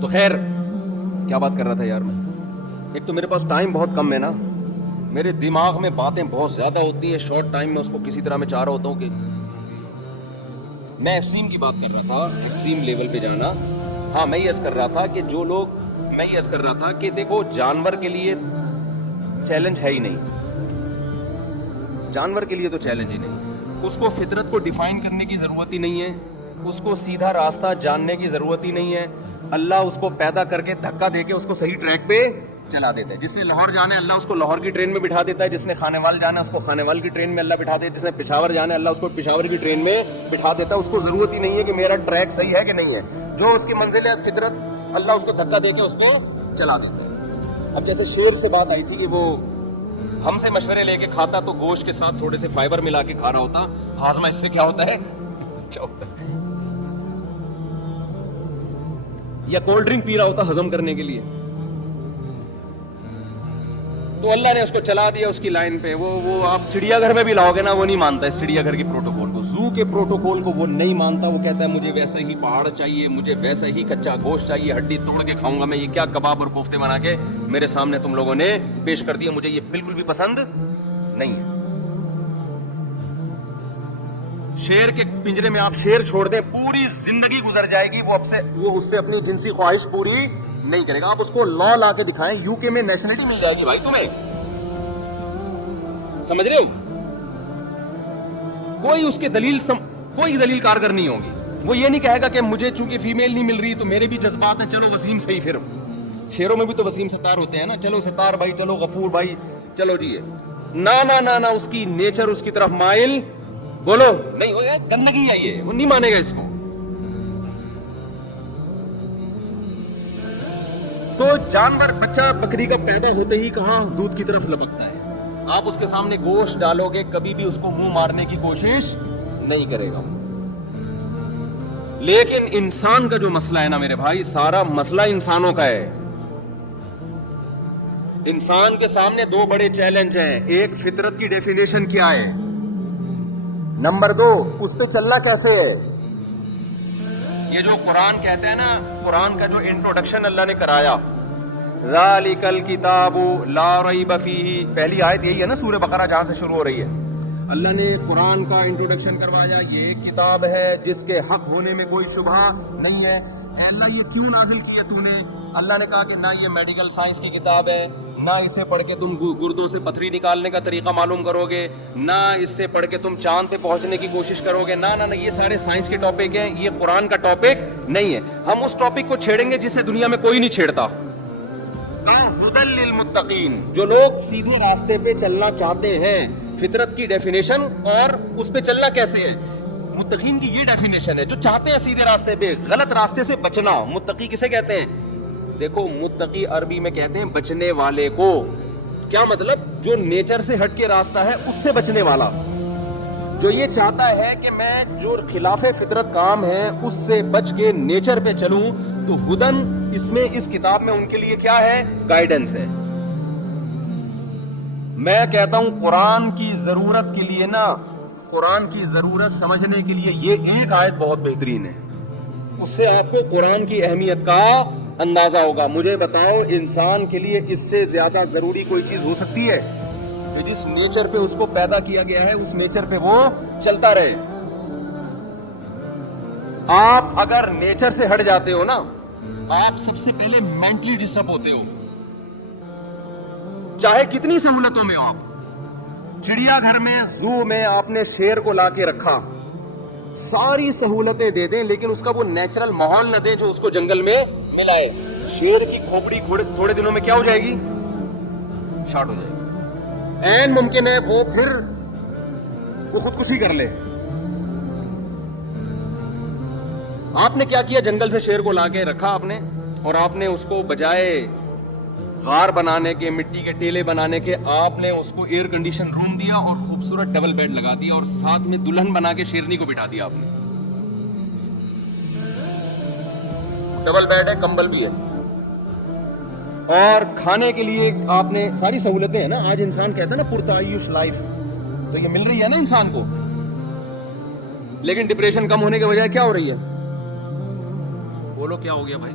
تو خیر کیا بات کر رہا تھا یار میں. ایک تو میرے پاس ٹائم بہت کم ہے نا, میرے دماغ میں باتیں بہت زیادہ ہوتی ہیں, شارٹ ٹائم میں اس کو کسی طرح میں چاہ رہا ہوتا ہوں کہ میں ایکسٹریم کی بات کر رہا تھا, ایکسٹریم لیول پہ جانا. ہاں میں یہ عرض کر رہا تھا کہ جو لوگ, میں یہ عرض کر رہا تھا کہ دیکھو جانور کے لیے چیلنج ہے ہی نہیں, جانور کے لیے تو چیلنج ہی نہیں. اس کو فطرت کو ڈیفائن کرنے کی ضرورت ہی نہیں ہے, اس کو سیدھا راستہ جاننے کی ضرورت ہی نہیں ہے. اللہ اس کو پیدا کر کے دھکا دے کے اس کو صحیح ٹریک پہ چلا دیتا ہے. جس نے لاہور جانا ہے اللہ اس کو لاہور کی ٹرین میں بٹھا دیتا ہے, جس نے خانے وال جانا ہے اس کو خانے وال کی ٹرین میں اللہ بٹھا دیتا ہے, جس نے پشاور جانا ہے اللہ اس کو پشاور کی ٹرین میں بٹھا دیتا ہے. اس کو ضرورت ہی نہیں ہے کہ میرا ٹریک صحیح ہے کہ نہیں ہے, جو اس کی منزل ہے فطرت اللہ اس کو دھکا دے کے اس پہ چلا دیتا ہے. اب جیسے شیر سے بات آئی تھی کہ وہ ہم سے مشورے لے کے کھاتا تو گوشت کے ساتھ تھوڑے سے فائبر ملا کے کھا رہا ہوتا, ہاضمہ اس سے کیا ہوتا ہے یا کولڈ ڈرنک پی رہا ہوتا ہضم کرنے کے لیے. تو اللہ نے اس کو چلا دیا اس کی لائن پہ. وہ آپ چڑیا گھر میں بھی لاؤ گے نا, وہ نہیں مانتا اس چڑیا گھر کے پروٹوکول کو, زو کے پروٹوکول کو وہ نہیں مانتا. وہ کہتا ہے مجھے ویسا ہی پہاڑ چاہیے, مجھے ویسا ہی کچا گوشت چاہیے, ہڈی توڑ کے کھاؤں گا میں, یہ کیا کباب اور کوفتے بنا کے میرے سامنے تم لوگوں نے پیش کر دیا, مجھے یہ بالکل بھی پسند نہیں ہے. شیر کے پنجرے میں آپ شیر چھوڑ دیں, پوری زندگی گزر جائے گی, وہ اس سے اپنی جنسی خواہش پوری نہیں کرے گا. آپ اس کو لا کے دکھائیں, یو کے میں نیشنلٹی مل جائے گی بھائی تمہیں, سمجھ رہے ہو, کوئی اس کے کوئی دلیل کارگر نہیں ہوگی. وہ یہ نہیں کہے گا کہ مجھے چونکہ فیمیل نہیں مل رہی تو میرے بھی جذبات ہیں, چلو وسیم صحیح. پھر شیروں میں بھی تو وسیم ستار ہوتے ہیں نا, چلو ستار بھائی, چلو غفور بھائی, چلو جی. نہ اس کی نیچر اس کی طرف مائل بولو نہیں ہو, گندگی ہے یہ, وہ نہیں مانے گا اس کو. تو جانور بچہ بکری کا پیدا ہوتے ہی کہاں دودھ کی طرف لپکتا ہے. آپ اس کے سامنے گوشت ڈالو گے کبھی بھی اس کو منہ مارنے کی کوشش نہیں کرے گا. لیکن انسان کا جو مسئلہ ہے نا میرے بھائی, سارا مسئلہ انسانوں کا ہے. انسان کے سامنے دو بڑے چیلنج ہیں. ایک فطرت کی ڈیفینیشن کیا ہے, نمبر 2 اس پہ چلنا کیسے ہے. یہ جو قرآن کہتے ہیں نا, قرآن کا جو انٹروڈکشن اللہ نے کرایا, ذالک الکتاب لا ریب فیہ, پہلی آیت یہی ہے نا سورہ بقرہ جہاں سے شروع ہو رہی ہے. اللہ نے قرآن کا انٹروڈکشن کروایا, یہ ایک کتاب ہے جس کے حق ہونے میں کوئی شبہ نہیں ہے. اے اللہ یہ کیوں نازل کیا تو نے؟ اللہ نے کہا کہ نہ یہ میڈیکل سائنس کی کتاب ہے, نہ اسے پڑھ کے تم گردوں سے پتھری نکالنے کا طریقہ معلوم کرو گے, نہ اس سے پڑھ کے تم چاند پہ پہنچنے کی کوشش کرو گے, نہ یہ سارے سائنس کے ٹاپک ہیں, یہ قرآن کا ٹاپک نہیں ہے. ہم اس ٹاپک کو چھیڑیں گے جسے دنیا میں کوئی نہیں چھیڑتا. ہدی للمتقین, جو لوگ سیدھے راستے پہ چلنا چاہتے ہیں. فطرت کی ڈیفینیشن اور اس پہ چلنا کیسے ہے, متقین کی یہ ڈیفینیشن ہے, جو چاہتے ہیں سیدھے راستے پہ, غلط راستے سے بچنا. متقی کسے کہتے ہیں؟ دیکھو متقی عربی میں کہتے ہیں بچنے والے کو. کیا مطلب؟ جو نیچر سے ہٹ کے راستہ ہے اس سے بچنے والا, جو یہ چاہتا ہے کہ میں جو خلاف فطرت کام ہے اس سے بچ کے نیچر پہ چلوں. تو ہدن اس میں, اس کتاب میں ان کے لیے کیا ہے؟ گائیڈنس ہے. میں کہتا ہوں قرآن کی ضرورت کے لیے نا, قرآن کی ضرورت سمجھنے کے لیے یہ ایک آیت بہت بہترین ہے. اس سے آپ کو قرآن کی اہمیت کا اندازہ ہوگا. مجھے بتاؤ انسان کے لیے اس سے زیادہ ضروری کوئی چیز ہو سکتی ہے کہ جس نیچر پہ اس کو پیدا کیا گیا ہے اس نیچر پہ وہ چلتا رہے. آپ اگر نیچر سے ہٹ جاتے ہو نا, آپ سب سے پہلے مینٹلی ڈسٹرب ہوتے ہو, چاہے کتنی سہولتوں میں ہو. آپ چڑیا گھر میں, زو میں آپ نے شیر کو لا کے رکھا, ساری سہولتیں دے دیں لیکن اس کا وہ نیچرل ماحول نہ دیں جو اس کو جنگل میں ملائے. شیر کی کھوپڑی تھوڑے دنوں میں کیا ہو جائے گی؟ شارٹ ہو جائے گی. این ممکن ہے وہ پھر وہ خودکشی کر لے. آپ نے کیا کیا؟ جنگل سے شیر کو لا کے رکھا آپ نے, اور آپ نے اس کو بجائے غار بنانے کے, مٹی کے ٹیلے بنانے کے, آپ نے اس کو ایئر کنڈیشن روم دیا اور خوبصورت ڈبل بیڈ لگا دیا اور ساتھ میں دلہن بنا کے شیرنی کو بٹھا دیا. آپ نے ڈبل بیڈ ہے, کمبل بھی ہے, اور کھانے کے لیے آپ نے ساری سہولتیں ہیں نا. آج انسان کہتا ہے نا پرتعیش لائف, تو یہ مل رہی ہے نا انسان کو. لیکن ڈپریشن کم ہونے کے بجائے کیا ہو رہی ہے؟ بولو کیا ہو گیا بھائی؟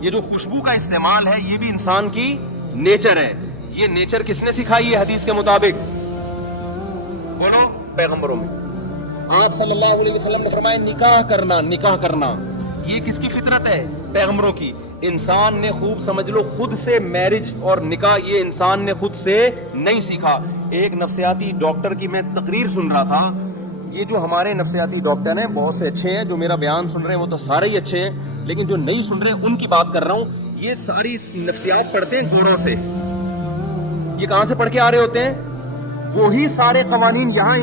یہ جو خوشبو کا استعمال ہے یہ بھی انسان کی نیچر ہے. یہ نیچر کس نے سکھائی ہے حدیث کے مطابق؟ بولو, پیغمبروں میں. آپ صلی اللہ علیہ وسلم نے فرمایا نکاح کرنا یہ کس کی فطرت ہے؟ پیغمبروں کی. انسان نے خوب سمجھ لو خود سے میرج اور نکاح یہ انسان نے خود سے نہیں سیکھا. ایک نفسیاتی ڈاکٹر کی میں تقریر سن رہا تھا. یہ جو ہمارے نفسیاتی ڈاکٹر ہیں بہت سے اچھے ہیں, جو میرا بیان سن رہے ہیں وہ تو سارے ہی اچھے ہیں, لیکن جو نہیں سن رہے ہیں ان کی بات کر رہا ہوں. یہ ساری نفسیات پڑھتے ہیں گوروں سے. یہ کہاں سے پڑھ کے آ رہے ہوتے ہیں؟ وہی سارے قوانین یہاں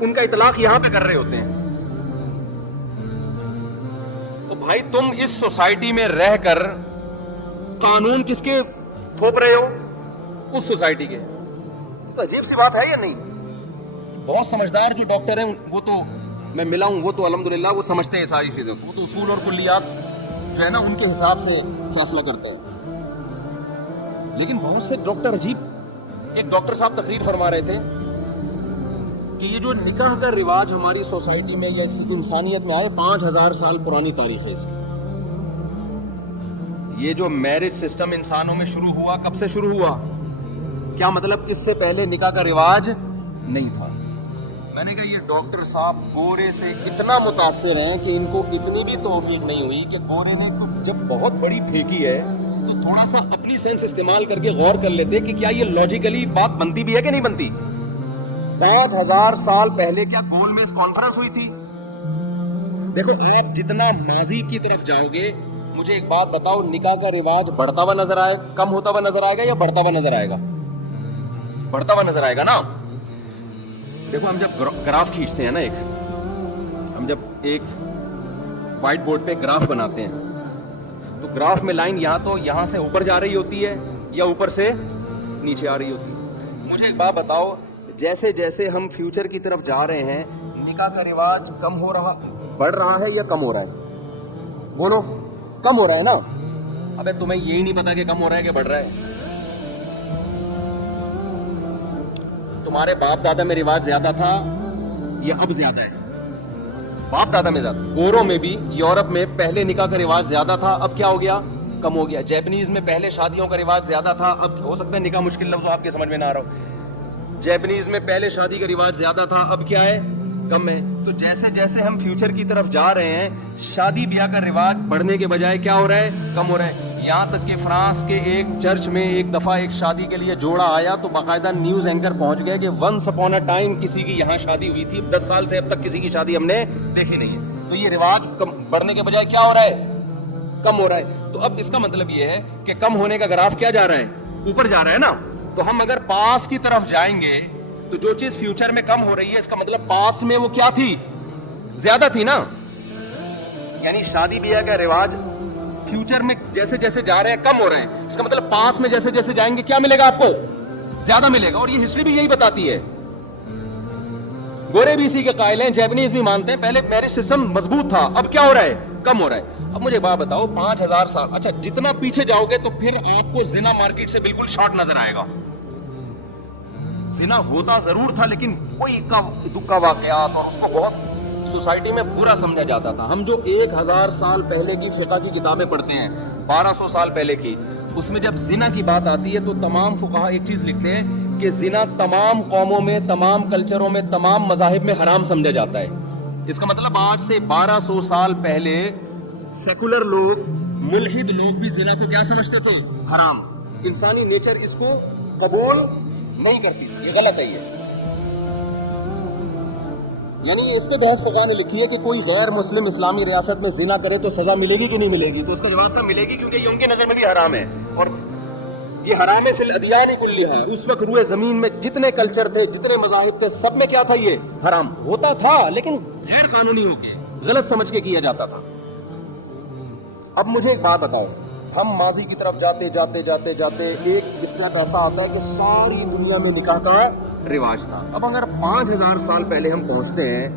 ان کا اطلاق یہاں پہ کر رہے ہوتے ہیں. تو بھائی تم اس سوسائٹی میں رہ کر قانون کس کے تھوپ رہے ہو؟ اس سوسائٹی کے. تو عجیب سی بات ہے یا نہیں؟ بہت سمجھدار جو ڈاکٹر ہیں وہ تو میں ملا ہوں, وہ تو الحمدللہ وہ سمجھتے ہیں ساری چیزوں کو. وہ تو اصول اور کلیات جو ہے نا ان کے حساب سے فیصلہ کرتے ہیں. لیکن بہت سے ڈاکٹر عجیب. ایک ڈاکٹر صاحب تقریر فرما رہے تھے کہ یہ جو نکاح کا رواج ہماری سوسائٹی میں یا انسانیت میں آئے 5000 سال پرانی تاریخ ہے اس کی. یہ جو میرج سسٹم انسانوں میں شروع ہوا کب سے شروع ہوا؟ کیا مطلب اس سے پہلے نکاح کا رواج نہیں تھا؟ میں نے کہا یہ ڈاکٹر صاحب گورے سے اتنا متاثر ہیں کہ ان کو اتنی بھی توفیق نہیں ہوئی کہ گورے نے جب بہت بڑی پھینکی ہے تو تھوڑا سا اپنی سینس استعمال کر کے غور کر لیتے کہ کیا یہ لاجیکلی بات بنتی بھی ہے کہ نہیں بنتی. 5000 سال پہلے کیا گول میز کانفرنس ہوئی تھی؟ دیکھو آپ جتنا ماضی کی طرف جاؤ گے, مجھے ایک بات بتاؤ, نکاح کا رواج بڑھتا ہوا نظر آئے, کم ہوتا ہوا نظر آئے گا یا بڑھتا ہوا نظر آئے گا؟ بڑھتا ہوا نظر آئے گا نا. دیکھو ہم جب گراف کھینچتے ہیں نا, ہم جب ایک وائٹ بورڈ پہ گراف بناتے ہیں تو گراف میں لائن یہاں سے اوپر جا رہی ہوتی ہے یا اوپر سے نیچے آ رہی ہوتی ہے. مجھے ایک بات بتاؤ, جیسے جیسے ہم فیوچر کی طرف جا رہے ہیں نکاح کا رواج بڑھ رہا ہے یا کم ہو رہا ہے؟ بولو, کم ہو رہا ہے نا. ابے تمہیں یہی نہیں پتا کہ کم ہو رہا ہے کہ بڑھ رہا ہے؟ تمہارے باپ دادا میں رواج زیادہ تھا یا اب زیادہ ہے؟ باپ دادا میں زیادہ. گوروں میں بھی یورپ میں پہلے نکاح کا رواج زیادہ تھا, اب کیا ہو گیا؟ کم ہو گیا. جیپنیز میں پہلے شادیوں کا رواج زیادہ تھا, اب ہو سکتا ہے نکاح مشکل لفظ آپ کے سمجھ میں نہ آ رہا ہو. جیپنیز میں پہلے شادی کا رواج زیادہ تھا, اب کیا ہے؟ کم ہے. تو جیسے جیسے ہم فیوچر کی طرف جا رہے ہیں شادی بیاہ کا رواج بڑھنے کے بجائے کیا ہو رہا ہے؟ کم ہو رہا ہے. یہاں تک کہ فرانس کے ایک چرچ میں ایک دفعہ ایک شادی کے لیے جوڑا آیا تو باقاعدہ نیوز اینکر پہنچ گئے کہ ونس اپون اے ٹائم کسی کی یہاں شادی ہوئی تھی, 10 سال سے اب تک کسی کی شادی ہم نے دیکھی نہیں ہے. تو یہ رواج بڑھنے کے بجائے کیا ہو رہا ہے؟ کم ہو رہا ہے. تو اب اس کا مطلب یہ ہے کہ کم ہونے کا گراف کیا جا رہا ہے؟ اوپر جا رہا ہے نا. تو ہم اگر پاس کی طرف جائیں گے تو جو چیز فیوچر میں کم ہو رہی ہے اس کا مطلب پاسٹ میں وہ کیا تھی؟ زیادہ تھی نا. یعنی شادی بیاہ کا رواج فیوچر میں جیسے جیسے جا رہے ہیں کم ہو رہے ہیں, اس کا مطلب پاس میں جیسے جیسے جائیں گے کیا ملے گا آپ کو؟ زیادہ ملے گا. اور یہ ہسٹری بھی یہی بتاتی ہے. گورے بھی اسی کے قائل ہیں, جیپنیز بھی مانتے ہیں پہلے میرج سسٹم مضبوط تھا, اب کیا ہو رہا ہے؟ کم ہو رہا ہے. اب مجھے بات بتاؤ 5000 سال, اچھا جتنا پیچھے جاؤ گے تو پھر آپ کو زنا مارکیٹ سے بالکل شارٹ نظر آئے گا. زنا ہوتا ضرور تھا لیکن کوئی دکھا واقعات اور اس کو بہت سوسائٹی میں برا سمجھا جاتا تھا. ہم جو 1000 سال پہلے کی فقہ کی کتابیں پڑھتے ہیں 1200 سال پہلے کی, اس میں جب زنا کی بات آتی ہے تو تمام فقہا ایک چیز لکھتے ہیں کہ زنا تمام قوموں میں, تمام کلچروں میں, تمام مذاہب میں حرام سمجھا جاتا ہے. اس کا مطلب آج سے 1200 سال پہلے سیکولر لوگ, ملحد لوگ بھی زنا کو کیا سمجھتے تھے؟ حرام. انسانی نیچر اس کو قبول نہیں کرتی تھی. یہ غلط ہے. یہ یعنی اس پہ بحث فقہا نے لکھی ہے کہ کوئی غیر مسلم اسلامی ریاست میں زنا کرے تو سزا ملے گی کہ نہیں ملے گی؟ تو اس کا جواب تھا ملے گی, کیونکہ یہ ان کی نظر میں بھی حرام ہے. اور یہ حرام فی الادیان کلیہ ہے. اس وقت روئے زمین میں جتنے کلچر تھے, جتنے مذاہب تھے, سب میں کیا تھا؟ یہ حرام ہوتا تھا لیکن غیر قانونی ہو کے, غلط سمجھ کے کیا جاتا تھا. اب مجھے ایک بات بتاؤ, ہم ماضی کی طرف جاتے جاتے جاتے جاتے ایک اسٹیپ ایسا آتا ہے کہ ساری دنیا میں نکاح کا رواج تھا. اب اگر 5000 سال پہلے ہم پہنچتے ہیں,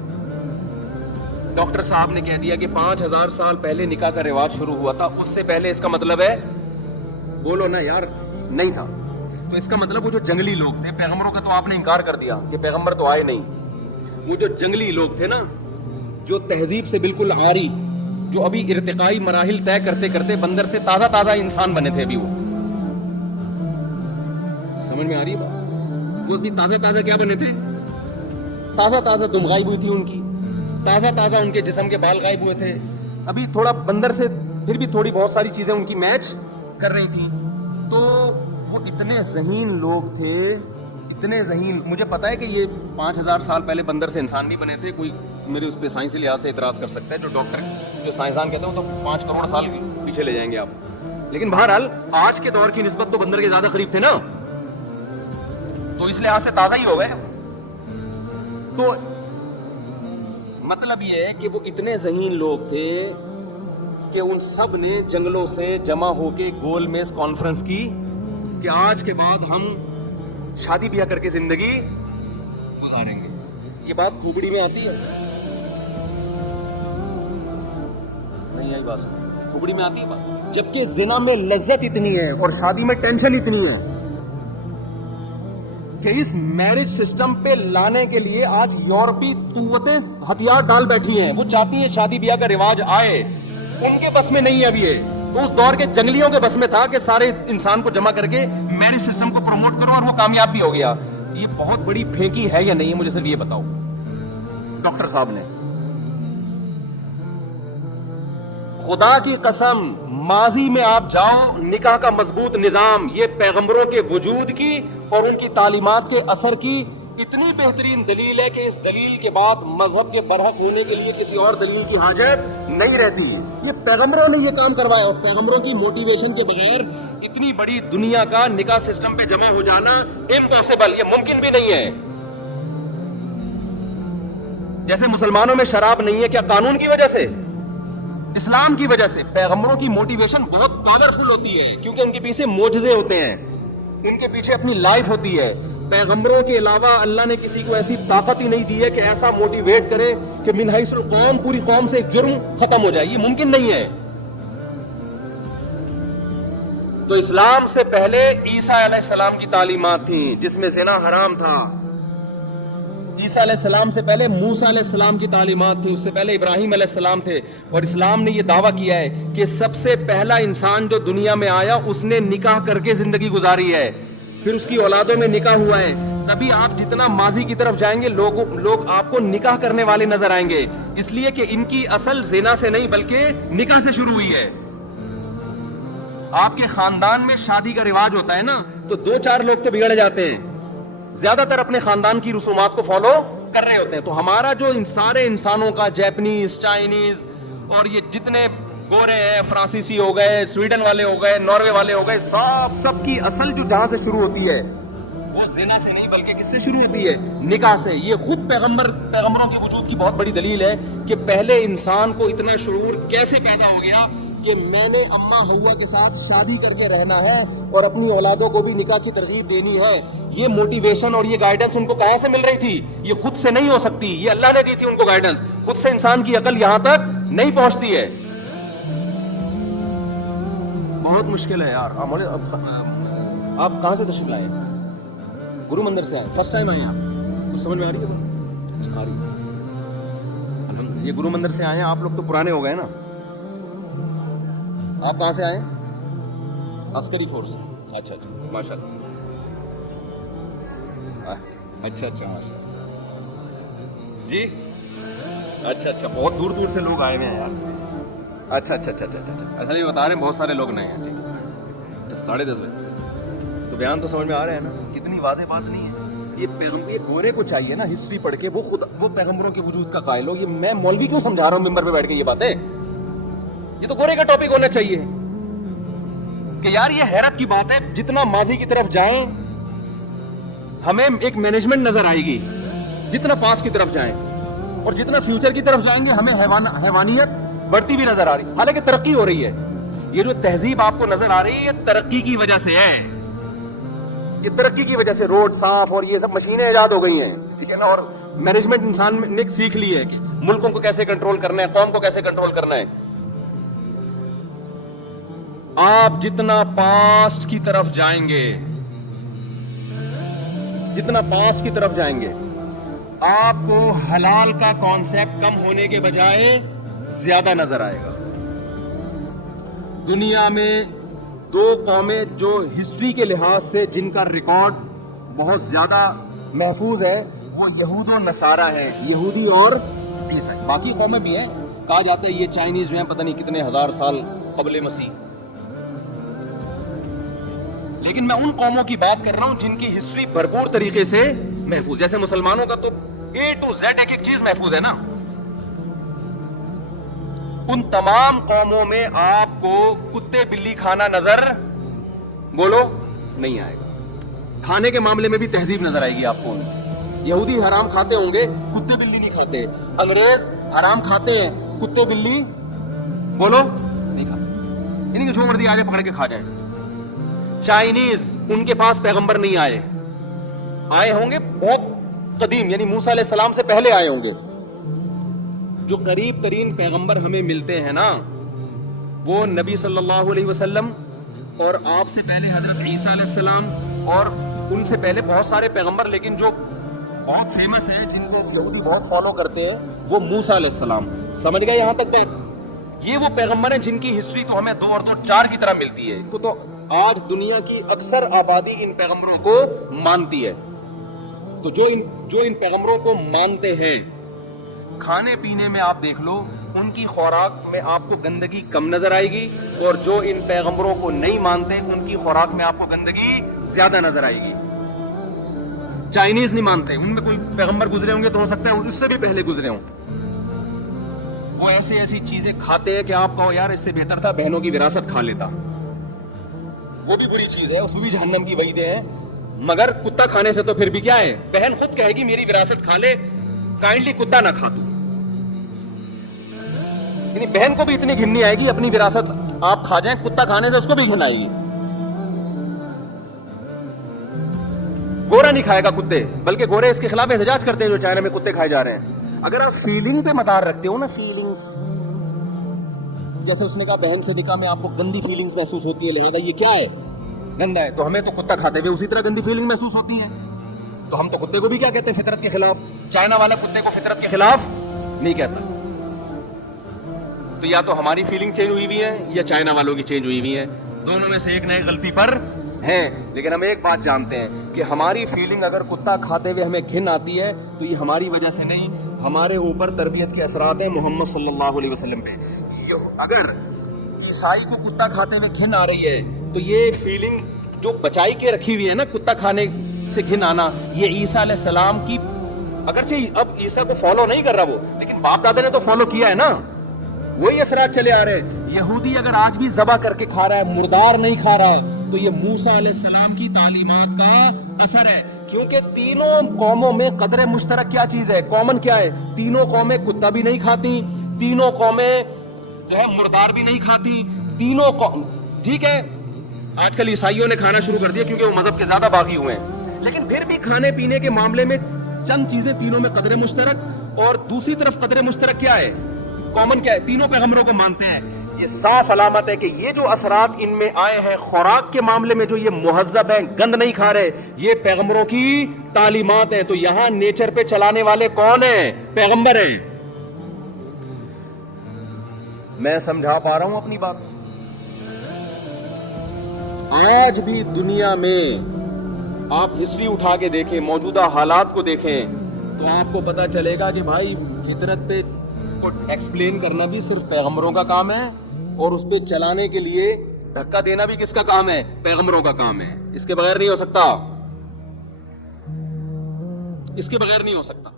ڈاکٹر صاحب نے کہہ دیا کہ 5000 سال پہلے نکاح کا رواج شروع ہوا تھا, اس سے پہلے اس کا مطلب ہے, بولو نا یار, نہیں تھا. تو اس کا مطلب وہ جو جنگلی لوگ تھے, پیغمبروں کا تو آپ نے انکار کر دیا کہ پیغمبر تو آئے نہیں, وہ جو جنگلی لوگ تھے نا, جو تہذیب سے بالکل عاری, جو ابھی ارتقائی مراحل طے کرتے کرتے بندر سے تازہ تازہ انسان بنے تھے ابھی وہ. سمجھ میں آ رہی ہے بات؟ وہ ابھی تازہ تازہ کیا بنے تھے؟ تازہ تازہ دم غائب ہوئی تھی ان کی, تازہ تازہ ان کے جسم کے بال غائب ہوئے تھے, ابھی تھوڑا بندر سے پھر بھی تھوڑی بہت ساری چیزیں ان کی میچ کر رہی تھی. تو وہ اتنے ذہین لوگ تھے, اتنے ذہین. مجھے پتا ہے کہ یہ 5000 سال پہلے بندر سے انسان نہیں بنے تھے. کوئی میرے اس پہ سائنسی لحاظ سے اعتراض کر سکتا ہے, جو ڈاکٹر جو سائنسدان کہتے ہیں وہ تو 5 کروڑ سال پیچھے لے جائیں گے آپ. لیکن بہرحال آج کے دور کی نسبت تو بندر کے زیادہ قریب تھے نا, تو اس لحاظ سے تازہ ہی ہو گئے. تو مطلب یہ ہے کہ وہ اتنے ذہین لوگ تھے کہ ان سب نے جنگلوں سے جمع ہو کے گول میز کانفرنس کی کہ آج کے بعد ہم شادی بیاہ کر کے زندگی گزاریں گے. یہ بات کھوپڑی میں آتی ہے نہیں آئی بات, کھوپڑی میں آتی ہے بات, جبکہ زنا میں لذت اتنی ہے اور شادی میں ٹینشن اتنی ہے کہ اس میرج سسٹم پہ لانے کے لیے آج یورپی قوتیں ہتھیار ڈال بیٹھی ہیں. وہ چاہتی ہیں شادی بیاہ کا رواج آئے, ان کے بس میں نہیں ہے ابھی یہ. تو اس دور کے جنگلیوں کے بس میں تھا کہ سارے انسان کو جمع کر کے میرج سسٹم کو پروموٹ کرو, اور وہ کامیاب بھی ہو گیا. یہ بہت بڑی پھینکی ہے یا نہیں, مجھے صرف یہ بتاؤ ڈاکٹر صاحب نے. خدا کی قسم ماضی میں آپ جاؤ, نکاح کا مضبوط نظام یہ پیغمبروں کے وجود کی اور ان کی تعلیمات کے اثر کی اتنی بہترین دلیل ہے کہ اس دلیل کے بعد مذہب کے برحق ہونے کے لیے کسی اور دلیل کی حاجت نہیں رہتی. یہ پیغمبروں نے یہ کام کروایا, اور پیغمبروں کی موٹیویشن کے بغیر اتنی بڑی دنیا کا نکاح سسٹم پہ جمع ہو جانا امپاسبل, یہ ممکن بھی نہیں ہے. جیسے مسلمانوں میں شراب نہیں ہے, کیا قانون کی وجہ سے؟ اسلام کی وجہ سے. پیغمبروں کی موٹیویشن بہت پاورفل ہوتی ہے کیونکہ ان کے پیچھے معجزے ہوتے ہیں, ان کے پیچھے اپنی لائف ہوتی ہے. پیغمبروں کے علاوہ اللہ نے کسی کو ایسی طاقت ہی نہیں دی ہے کہ ایسا موٹیویٹ کرے کہ من حیث القوم پوری قوم سے ایک جرم ختم ہو جائے. یہ ممکن نہیں ہے. تو اسلام سے پہلے عیسیٰ علیہ السلام کی تعلیمات تھیں جس میں زنا حرام تھا. عیسیٰ علیہ السلام سے پہلے موسیٰ علیہ السلام کی تعلیمات تھی, اس سے پہلے ابراہیم علیہ السلام تھے. اور اسلام نے یہ دعویٰ کیا ہے کہ سب سے پہلا انسان جو دنیا میں آیا اس نے نکاح کر کے زندگی گزاری ہے, پھر اس کی اولادوں میں نکاح ہوا ہے. تبھی آپ جتنا ماضی کی طرف جائیں گے لوگ آپ کو نکاح کرنے والے نظر آئیں گے, اس لیے کہ ان کی اصل زنا سے نہیں بلکہ نکاح سے شروع ہوئی ہے. آپ کے خاندان میں شادی کا رواج ہوتا ہے نا, تو 2-4 لوگ تو بگڑ جاتے ہیں, زیادہ تر اپنے خاندان کی رسومات کو فالو کر رہے ہوتے ہیں. تو ہمارا جو ان سارے انسانوں کا جیپنیز, چائنیز اور یہ جتنے گورے ہیں, فرانسیسی ہو گئے, سویڈن والے ہو گئے, ناروے والے ہو گئے, سب کی اصل جو جہاں سے شروع ہوتی ہے وہ زنا سے نہیں بلکہ کس سے شروع ہوتی ہے؟ نکاح سے. یہ خود پیغمبروں کے وجود کی بہت بڑی دلیل ہے کہ پہلے انسان کو اتنا شعور کیسے پیدا ہو گیا کہ میں نے اماں ہوا کے ساتھ شادی کر کے رہنا ہے اور اپنی اولادوں کو بھی نکاح کی ترغیب دینی ہے. یہ موٹیویشن اور یہ گائیڈنس ان کو کہاں سے مل رہی تھی؟ یہ خود سے نہیں ہو سکتی, یہ اللہ نے دی تھی ان کو گائیڈنس. خود سے انسان کی عقل یہاں تک نہیں پہنچتی ہے. بہت مشکل ہے یار. آپ کہاں سے تشریف لائے؟ گرو مندر سے آئے, فرسٹ ٹائم آئے آپ؟ کچھ سمجھ میں آ رہی ہے؟ آ رہی ہے. یہ گرو مندر سے آئے ہیں آپ لوگ, تو پرانے ہو گئے نا. آپ کہاں سے آئے؟ عسکری فورس. اچھا ماشاء اللہ. اچھا ماشاء اللہ جی. اچھا بہت دور دور سے لوگ آئے ہوئے ہیں یار. اچھا ایسا نہیں بتا رہے ہیں, بہت سارے لوگ نئے ہیں. ٹھیک, 10:30 بجے تو بیان تو سمجھ میں آ رہا ہے نا, کتنی واضح بات نہیں ہے. یہ گورے کو چاہیے نا ہسٹری پڑھ کے وہ پیغمبروں کے وجود کا قائل ہو. یہ میں مولوی کیوں سمجھا رہا ہوں ممبر پہ بیٹھ کے یہ باتیں؟ یہ تو گورے کا ٹاپک ہونا چاہیے کہ یار یہ حیرت کی بات ہے. جتنا ماضی کی طرف جائیں ہمیں ایک مینجمنٹ نظر آئے گی, جتنا پاس کی طرف جائیں, اور جتنا فیوچر کی طرف جائیں گے ہمیں حیوانیت بڑھتی بھی نظر آ رہی. حالانکہ ترقی ہو رہی ہے. یہ جو تہذیب آپ کو نظر آ رہی ہے یہ ترقی کی وجہ سے ہے. یہ ترقی کی وجہ سے روڈ صاف اور یہ سب مشینیں ایجاد ہو گئی ہیں, ٹھیک ہے نا. اور مینجمنٹ انسان نے سیکھ لی ہے کہ ملکوں کو کیسے کنٹرول کرنا ہے, قوم کو کیسے کنٹرول کرنا ہے. آپ جتنا پاسٹ کی طرف جائیں گے, جتنا پاسٹ کی طرف جائیں گے, آپ کو حلال کا کانسیپٹ کم ہونے کے بجائے زیادہ نظر آئے گا. دنیا میں دو قومیں جو ہسٹری کے لحاظ سے جن کا ریکارڈ بہت زیادہ محفوظ ہے وہ یہود و نصارہ ہے، یہودی اور عیسائی. باقی قومیں بھی ہیں، کہا جاتا ہے یہ چائنیز جو ہیں پتہ نہیں کتنے ہزار سال قبل مسیح. لیکن میں ان قوموں کی بات کر رہا ہوں جن کی ہسٹری بھرپور طریقے سے محفوظ. جیسے مسلمانوں کا تو A to Z ایک ایک چیز محفوظ ہے نا. ان تمام قوموں میں آپ کو کتے بلی کھانا نظر بولو نہیں آئے گا. کھانے کے معاملے میں بھی تہذیب نظر آئے گی آپ کو. یہودی حرام کھاتے ہوں گے، کتے بلی نہیں کھاتے. انگریز حرام کھاتے ہیں، کتے بلی بولو نہیں کھاتے. یعنی کہ جو مرضی آگے پکڑ کے کھا جائے. چائنیز ان کے پاس پیغمبر نہیں آئے ہوں گے بہت قدیم، یعنی موسیٰ علیہ السلام سے پہلے آئے ہوں گے. جو قریب ترین پیغمبر ہمیں ملتے ہیں نا وہ نبی صلی اللہ علیہ وسلم اور آپ سے پہلے حضرت عیسیٰ علیہ السلام اور ان سے پہلے بہت سارے پیغمبر، لیکن جو بہت فیمس ہے جن کو یہودی بہت فالو کرتے ہیں وہ موسیٰ علیہ السلام. سمجھ گئے یہاں تک بات؟ یہ وہ پیغمبر ہیں جن کی ہسٹری تو ہمیں 2 اور 2 4 کی طرح ملتی ہے. تو آج دنیا کی اکثر آبادی ان پیغمبروں کو مانتی ہے. تو جو ان پیغمبروں کو مانتے ہیں، کھانے پینے میں آپ دیکھ لو ان کی خوراک میں آپ کو گندگی کم نظر آئے گی، اور جو ان پیغمبروں کو نہیں مانتے ان کی خوراک میں آپ کو گندگی زیادہ نظر آئے گی. چائنیز نہیں مانتے، ان میں کوئی پیغمبر گزرے ہوں گے تو ہو سکتا ہے اس سے بھی پہلے گزرے ہوں. وہ ایسی چیزیں کھاتے ہیں کہ آپ کہو یار اس سے بہتر تھا بہنوں کی وراثت کھا لیتا. وہ بھی بری چیز ہے، اس میں بھی جہنم کی وعیدیں ہیں. مگر کتا کھانے سے تو پھر بھی کیا ہے، بہن خود کہے گی میری وراثت کھا لے، کائنڈلی کتا نہ کھا تو. یعنی بہن کو بھی اتنی گھن نہیں آئے گی اپنی وراثت آپ کھا جائیں، کتا کھانے سے اس کو بھی گھن آئے گی. گورا نہیں کھائے گا کتے، بلکہ گورے اس کے خلاف احتجاج کرتے ہیں جو چائنا میں کتے کھائے جا رہے ہیں. اگر آپ فیلنگ پہ مدار رکھتے ہو نا، فیلنگز، جیسے اس نے کہا بہن سے نکاح میں آپ کو گندی فیلنگز محسوس ہوتی ہے لہذا یہ کیا ہے، گندا ہے، تو ہمیں تو کتا کھاتے ہوئے اسی طرح گندی فیلنگ محسوس ہوتی ہے. تو ہم تو کتے کو بھی کیا کہتے ہیں، فطرت کے خلاف. چائنا والا کتے کو فطرت کے خلاف نہیں کہتا. تو یا تو ہماری فیلنگ چینج ہوئی ہوئی ہے یا چائنا والوں کی چینج ہوئی ہوئی ہے، دونوں میں سے ایک نئے غلطی پر ہیں. لیکن ہم ایک بات جانتے ہیں کہ ہماری فیلنگ اگر کتا کھاتے ہوئے ہمیں گھن آتی ہے تو یہ ہماری وجہ سے نہیں، ہمارے اوپر تربیت کے اثرات ہیں محمد صلی اللہ علیہ وسلم پہ. اگر عیسائی کو کتا کھاتے ہوئے گھن آ رہی ہے تو یہ فیلنگ جو بچائی کے رکھی ہوئی ہے نا کتا کھانے سے گھن آنا، یہ عیسیٰ علیہ السلام کی، اگرچہ اب عیسیٰ کو فالو نہیں کر رہا وہ، لیکن باپ دادا نے تو فالو کیا ہے نا، وہی اثرات چلے آ رہے ہیں. یہودی اگر آج بھی ذبح کر کے کھا رہا ہے، مردار نہیں کھا رہا ہے، تو یہ موسیٰ علیہ السلام کی تعلیمات کا اثر ہے. کیونکہ تینوں قوموں میں قدر مشترک کیا چیز ہے، کامن کیا ہے، تینوں قومیں کتا بھی نہیں کھاتی، تینوں قومیں جو ہے مردار بھی نہیں کھاتی، تینوں قوم. ٹھیک ہے آج کل عیسائیوں نے کھانا شروع کر دیا کیونکہ وہ مذہب کے زیادہ باغی ہوئے ہیں، لیکن پھر بھی کھانے پینے کے معاملے میں چند چیزیں تینوں میں قدر مشترک. اور دوسری طرف قدر مشترک کیا ہے، کامن کیا ہے، تینوں پیغمبروں کو مانتے ہیں. یہ صاف علامت ہے کہ یہ جو اثرات ان میں آئے ہیں خوراک کے معاملے میں، جو یہ مہذب ہیں، گند نہیں کھا رہے، یہ پیغمبروں کی تعلیمات ہیں. تو یہاں نیچر پہ چلانے والے کون ہیں، پیغمبر ہیں. میں سمجھا پا رہا ہوں اپنی بات؟ آج بھی دنیا میں آپ ہسٹری اٹھا کے دیکھیں، موجودہ حالات کو دیکھیں تو آپ کو پتا چلے گا کہ بھائی فطرت پہ ایکسپلین کرنا بھی صرف پیغمبروں کا کام ہے، اور اس پہ چلانے کے لیے دھکا دینا بھی کس کا کام ہے، پیغمبروں کا کام ہے. اس کے بغیر نہیں ہو سکتا، اس کے بغیر نہیں ہو سکتا.